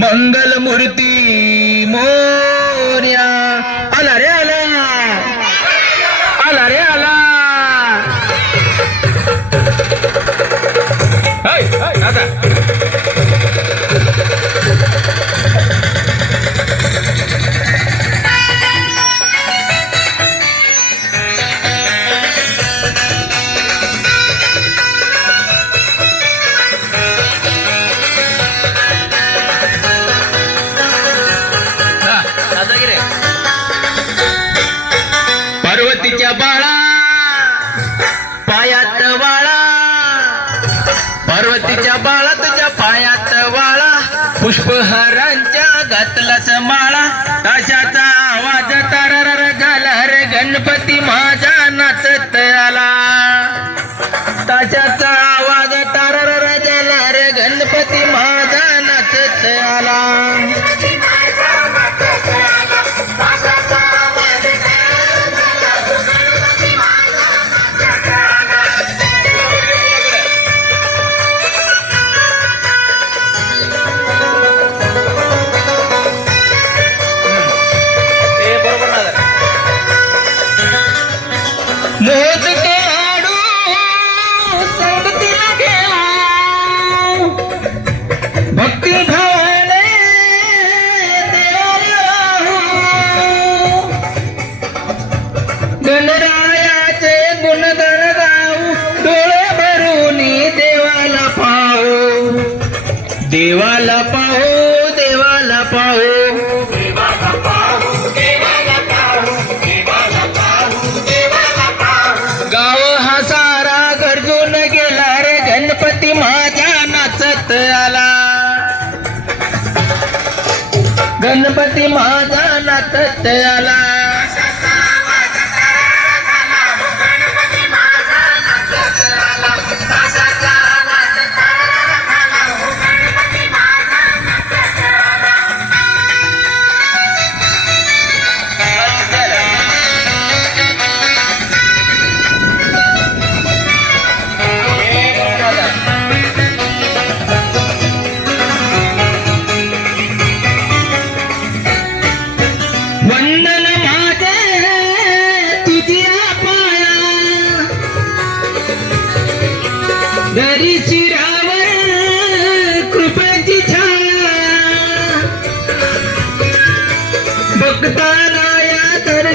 मंगलमूर्ती मो पायात वाळा. पार्वतीच्या बाळा तुझ्या पायात वाळा. पुष्पहारांच्या घातलाच माळा. ताशाचा आवाज तारर झाला. रे गणपती माझा नाचत आला. ताशाचा आवाज तारर झाला. रे गणपती माझा नाचत आला. देवाला वाहू. गणरायाचे गुणगण देवाला पाहू देवाला पाहू. नाचत आला. गणपती माझा नात आला.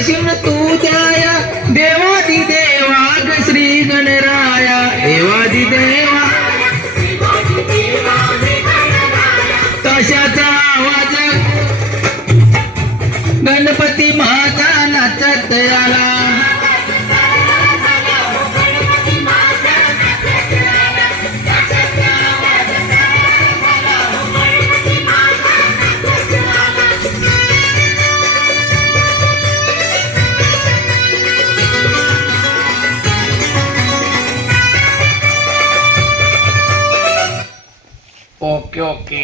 दर्शन तू द्याया देवादी देवा ग श्री गणराया देवादी देवा। तशाचा आवाज? गणपती माझा नाचत आला। pero que